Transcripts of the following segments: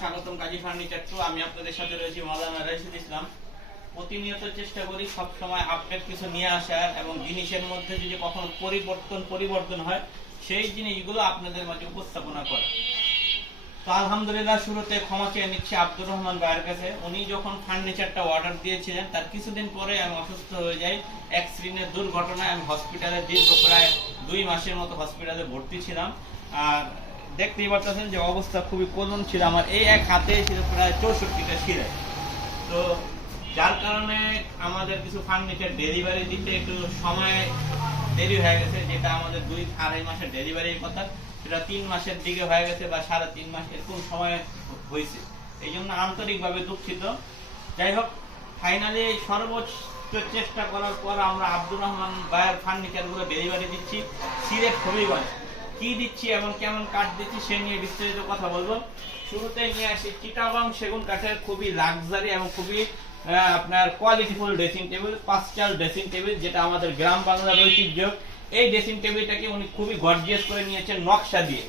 স্বাগতম কাজী furniture two আমি আপনাদের সাথে রয়েছি মাওলানা রাশিদ ইসলাম। প্রতিনিয়ত চেষ্টা করি সব সময় আপডেট কিছু নিয়ে আসার এবং জিনিসের মধ্যে যদি কখনো পরিবর্তন পরিবর্তন হয়, সেই জিনিসগুলো আপনাদের মাঝে উপস্থাপনা করা। তো আলহামদুলিল্লাহ, শুরুতে ক্ষমা চেয়ে নিচ্ছি আব্দুর রহমান ভাইয়ের কাছে। উনি যখন ফার্নিচারটা অর্ডার দিয়েছিলেন, তার কিছুদিন পরে আমি অসুস্থ হয়ে যাই। অ্যাক্সিডেন্টের দুর্ঘটনায় আমি হসপিটালে দীর্ঘ প্রায় দুই মাসের মতো হসপিটালে ভর্তি ছিলাম। আর দেখতেই পারতেছেন যে অবস্থা খুবই করুণ ছিল। আমার এই এক হাতে ছিল প্রায় চৌষট্টিটা শিরা। তো যার কারণে আমাদের কিছু ফার্নিচার ডেলিভারি দিতে একটু সময় দেরি হয়ে গেছে, যেটা আমাদের দুই আড়াই মাসের ডেলিভারির কথা। সেটা তিন মাসের দিকে হয়ে গেছে বা সাড়ে তিন মাস এরকম সময় হয়েছে। এই জন্য আন্তরিকভাবে দুঃখিত। যাই হোক ফাইনালি সর্বোচ্চ চেষ্টা করার পর আমরা আব্দুর রহমান ভাইয়ের ফার্নিচারগুলো ডেলিভারি দিচ্ছি। সিলেট হবিগঞ্জ কি দিচ্ছি, এবং কেমন কাঠ দিচ্ছি, সে নিয়ে বিস্তারিত কথা বলব। শুরুতে নিয়ে আসি চিটাগং সেগুন কাঠের খুবই লাক্সারি এবং খুবই আপনার কোয়ালিটিফুল ড্রেসিং টেবিল পাঁচচাল ড্রেসিং টেবিল যেটা আমাদের গ্রাম বাংলার ঐতিহ্য। এই ড্রেসিং টেবিলটাকে উনি খুবই গর্জিয়াস করে নিয়েছেন নকশা দিয়ে।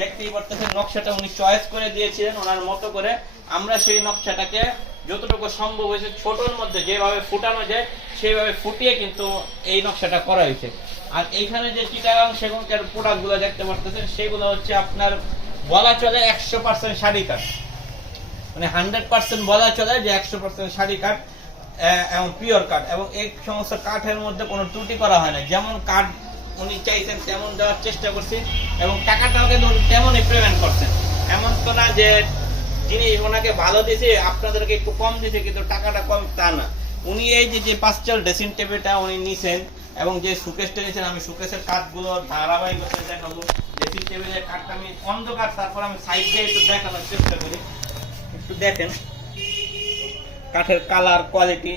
দেখতেই পারতেছেন, নকশাটা উনি চয়েস করে দিয়েছিলেন ওনার মতো করে। আমরা সেই নকশাটাকে যতটুকু সম্ভব হয়েছে ছোটর মধ্যে যেভাবে ফুটানো যায়, সেইভাবে ফুটিয়ে কিন্তু এই নকশাটা করা হয়েছে। আর এইখানে যে চিটাগাং সেগুনকার প্রোডাক্টগুলো দেখতে পারতেছেন, সেগুলো হচ্ছে আপনার বলা চলে একশো পার্সেন্ট শাড়ি কাঠ। মানে হান্ড্রেড পার্সেন্ট বলা চলে যে একশো পার্সেন্ট শাড়ি কাঠ এবং পিওর কাঠ। এবং এই সমস্ত কাঠের মধ্যে কোনো ত্রুটি করা হয় না। যেমন কাঠ উনি চাইছেন তেমন দেওয়ার চেষ্টা করছি, এবং টাকাটাও কিন্তু তেমনই পেমেন্ট করছেন। এমন তো না যে জিনিস ওনাকে ভালো দিয়েছে আপনাদেরকে একটু কম দিছে, কিন্তু টাকাটা কম তা না। উনি এই যে যে পাঁচচাল ড্রেসিং টেবিলটা উনি নিছেন এবং যে সুকেশটা নিয়েছেন আমি সুকেশের কাঠগুলো ধারাবাহিকতা দেখাবো। ড্রেসিং টেবিলের কাঠটা আমি অন্ধকার, তারপর আমি সাইড দিয়ে একটু দেখানোর চেষ্টা করি। একটু দেখেন। কাঠের কালার কোয়ালিটি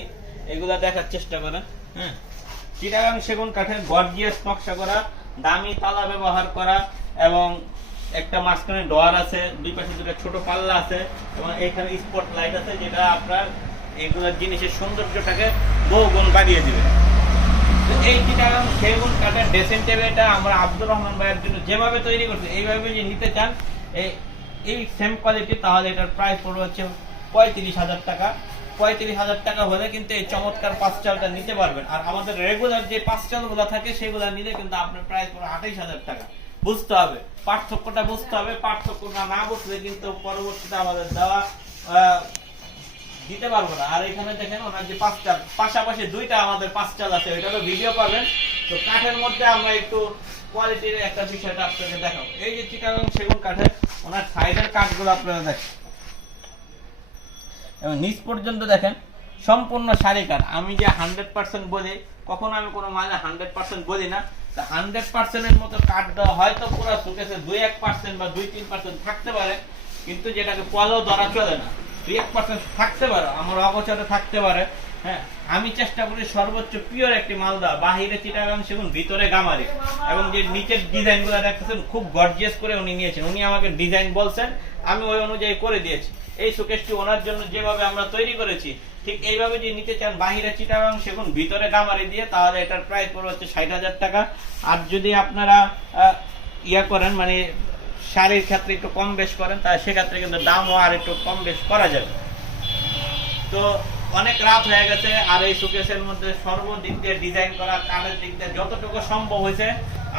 এগুলো দেখার চেষ্টা করেন। হ্যাঁ চিটাগাং সেগুন কাঠের গর্জিয়াস নকশা করা, দামি তালা ব্যবহার করা এবং একটা মাঝখানে ডোয়ার আছে, দুই পাশে দুটো ছোট পাল্লা আছে এবং এখানে স্পট লাইট আছে যেটা আপনার এগুলোর জিনিসের সৌন্দর্যটাকে বহুগুণ বাড়িয়ে দিবে। এই চিটাগাং সেগুন কাঠের ড্রেসিং টেবিলটা আমরা আব্দুর রহমান ভাইয়ের জন্য যেভাবে তৈরি করছি, এইভাবে যদি নিতে চান এই এই সেম কোয়ালিটি তাহলে এটার প্রাইস পড়বে হচ্ছে পঁয়ত্রিশ হাজার টাকা। পঁয়ত্রিশ হাজার টাকা হলে কিন্তু এই চমৎকার পাঁচ চালটা নিতে পারবেন। আর আমাদের রেগুলার যে পাঁচ চালগুলো থাকে, সেগুলো নিলে কিন্তু আপনার প্রাইস পড়বে আঠাইশ হাজার টাকা। বুঝতে হবে, পার্থক্যটা বুঝতে হবে, পার্থক্যটা না বুঝলে কিন্তু পরবর্তীতে আমাদের দেওয়া দিতে পারব না। আর এখানে দেখেন ওনার যে পাঁচটা, পাশাপাশি দুইটা আমাদের পাঁচ চাল আছে ওইটারও ভিডিও পাবেন। তো কাঠের মধ্যে আমরা একটু কোয়ালিটির একটা বিষয়টা আপনাকে দেখাবো। এই যে চিটাগং সেগুন কাঠের ওনার সাইডের কাঠগুলো আপনারা দেখেন। এবং নিচ পর্যন্ত দেখেন, সম্পূর্ণ শাড়ি কাঠ। আমি যে হান্ড্রেড পার্সেন্ট বলি, কখনো আমি কোনো মালে হান্ড্রেড পার্সেন্ট বলি না। হান্ড্রেড পার্সেন্টের মতো কাঠ দেওয়া হয়তো পুরো সুকেছে দুই এক পার্সেন্ট বা দুই তিন পার্সেন্ট থাকতে পারে, কিন্তু যেটাকে পলেও ধরা চলে না। এক পার্সেন্ট থাকতে পারে, আমার অগোচরে থাকতে পারে হ্যাঁ। আমি চেষ্টা করি সর্বোচ্চ পিওর একটি মাল দেওয়া বাহিরে চিটাগাং, সেগুন, ভিতরে গামারি। এবং যে নিচের ডিজাইনগুলো দেখতেছেন, খুব গর্জিয়াস করে উনি নিয়েছেন। উনি আমাকে ডিজাইন বলছেন, আমি ওই অনুযায়ী করে দিয়েছি। এই শোকেসটি ওনার জন্য যেভাবে আমরা তৈরি করেছি, ঠিক এইভাবে যদি নিতে চান, বাহিরে চিটাগাং, সেগুন, ভিতরে গামারি দিয়ে, তাহলে এটার প্রাইস পড়বে হচ্ছে ষাট হাজার টাকা। আর যদি আপনারা ইয়া করেন মানে শাড়ির ক্ষেত্রে একটু কম বেশ করেন তাহলে সেক্ষেত্রে কিন্তু দামও আর একটু কম বেশ করা যাবে। তো অনেক রাত হয়ে গেছে, আর এই সুকেশের মধ্যে সর্বদিক দিয়ে ডিজাইন করা, কাঠের দিক দিয়ে যতটুকু সম্ভব হয়েছে,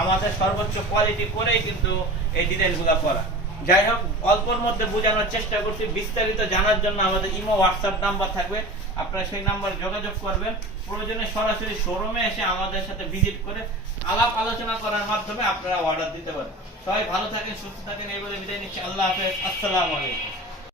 আমাদের সর্বোচ্চ কোয়ালিটি করেই কিন্তু এই ডিজাইনগুলো করা। যাই হোক অল্পর মধ্যে বোঝানোর চেষ্টা করছি। বিস্তারিত জানার জন্য আমাদের ইমো হোয়াটসঅ্যাপ নাম্বার থাকবে। আপনারা সেই নাম্বার যোগাযোগ করবেন। প্রয়োজনে সরাসরি শোরুমে এসে আমাদের সাথে ভিজিট করে আলাপ আলোচনা করার মাধ্যমে আপনারা অর্ডার দিতে পারেন। সবাই ভালো থাকেন, সুস্থ থাকেন, এই বলে বিদায় নিচ্ছি। আল্লাহ হাফেজ। আসসালামু আলাইকুম।